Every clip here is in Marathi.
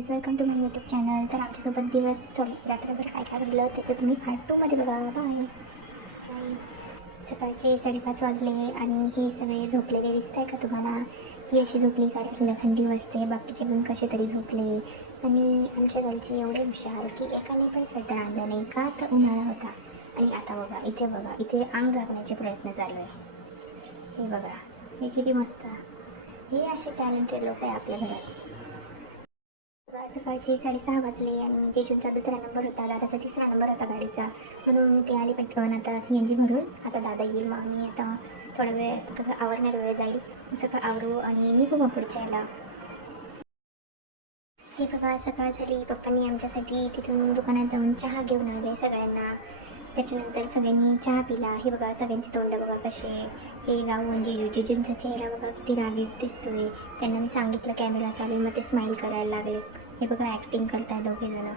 Guys, welcome to my YouTube channel. तर आमच्यासोबत रात्रभर काय काय घडलं ते तर तुम्ही पार्ट 2मध्ये बघा. Bye guys. सकाळचे 5:30 वाजले आणि हे सगळे झोपलेले दिसत आहे का तुम्हाला? ही अशी झोपली कारण हिला थंडी वाजते, बाकीचे पण कसे तरी झोपले. आणि आमच्या घरचे एवढे हुशार की एकाने पण स्वेटर आणलं नाही का तर उन्हाळा होता. आणि आता बघा इथे अंग झाकण्याचे प्रयत्न चालू आहे. हे बघा, हे किती मस्त. हे असे टॅलेंटेड लोक आहे आपल्या घरात. सकाळचे 6:30 वाजले आणि जेजूंचा दुसरा नंबर होता, दादाचा तिसरा नंबर होता गाडीचा. म्हणून ते आली पटकन आता CNG भरून. आता दादा येईल, मग आम्ही आता थोडा वेळ सगळं आवरण्यात वेळ जाईल. सगळं आवरू आणि निघू मग पुढच्या यायला. हे बघा, सकाळ झाली. पप्पांनी आमच्यासाठी तिथून दुकानात जाऊन चहा घेऊन आले सगळ्यांना. त्याच्यानंतर सगळ्यांनी चहा पिला. हे बघा, सगळ्यांची तोंड बघा कसे. हे गाऊन जेजूंचा चेहरा बघा किती रागीट दिसतोय. त्यांना मी सांगितलं कॅमेरा चालू, मग ते स्माईल करायला लागले. हे बघा, ॲक्टिंग करताय दोघेजणं.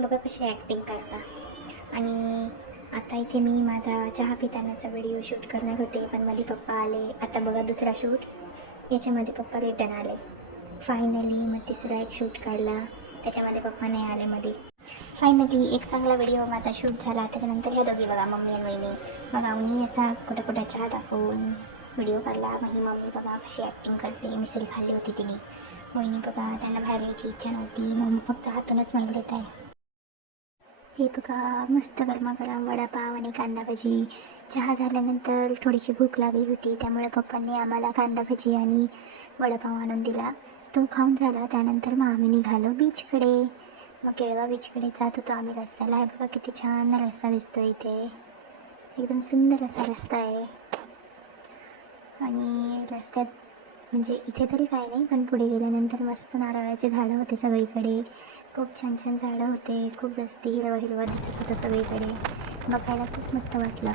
बघा कशी ॲक्टिंग करता. आणि आता इथे मी माझा चहा पितानाचा व्हिडिओ शूट करणार होते, पण मध्ये पप्पा आले. आता बघा दुसरा शूट, याच्यामध्ये पप्पा रिटर्न आले फायनली. मग तिसरा एक शूट काढला, त्याच्यामध्ये पप्पा नाही आले मध्ये. फायनली एक चांगला व्हिडिओ माझा शूट झाला. त्याच्यानंतर ह्या दोघी बघा, मम्मी आणि वहिनी. मग आम्ही असा कुठं चहा दाखवून व्हिडिओ काढला. मग ही मम्मी बघा कशी ॲक्टिंग करते. मिसरी खाल्ली होती तिने. वहिनी बघा, त्यांना बाहेर यायची इच्छा नव्हती, मग फक्त हातूनच स्माईल देत आहे. हे बघा, मस्त गरमागरम वडापाव आणि कांदा भजी. चहा झाल्यानंतर थोडीशी भूक लागली होती, त्यामुळे पप्पांनी आम्हाला कांदा भजी आणि वडापाव आणून दिला. तो खाऊन झाला. त्यानंतर मग आम्ही निघालो बीचकडे. मग केळवा बीचकडे जात होतो आम्ही रस्त्याला. हे बघा किती छान रस्ता दिसतो इथे. एकदम सुंदर असा रस्ता आहे. आणि रस्त्यात म्हणजे इथे तरी काय नाही, पण पुढे गेल्यानंतर मस्त नारळाचे झाडं होते सगळीकडे. खूप छान छान झाडं होते. खूप जास्त हिरवं दिसत होतं सगळीकडे. बघायला खूप मस्त वाटलं.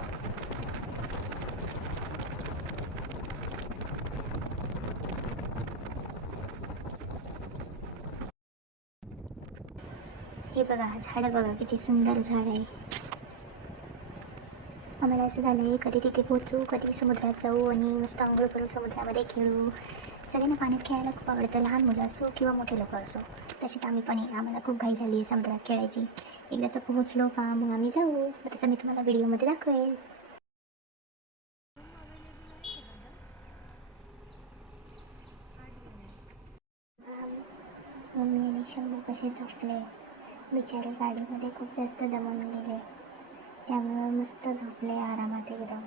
हे बघा, झाडं बघा किती सुंदर झाड आहे. आम्हाला असं झालं आहे कधी तिथे पोचू, कधी समुद्रात जाऊ आणि मस्त आंघोळ करून समुद्रामध्ये खेळू. सगळ्यांना पाण्यात खेळायला खूप आवडतं, लहान मुलं असो किंवा मोठे लोक असो. तसेच आम्ही पण आम्हाला खूप घाई झाली आहे समुद्रात खेळायची. एकदा तर पोहोचलो का मग आम्ही जाऊ. तसं मी तुम्हाला व्हिडिओमध्ये दाखवेल. मम्मी आणि शंभू कसे झोपले. बिचारे गाडीमध्ये खूप जास्त दमून गेले, त्यामुळे मस्त झोपले आरामात एकदम.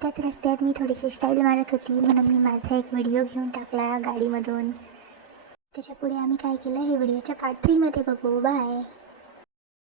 त्याच रस्त्यात मी थोडीशी स्टाईल मारत होती, म्हणून मी माझा एक व्हिडिओ घेऊन टाकला गाडीमधून. त्याच्यापुढे आम्ही काय केलं हे व्हिडिओच्या पार्ट 3मध्ये बघू. बाय.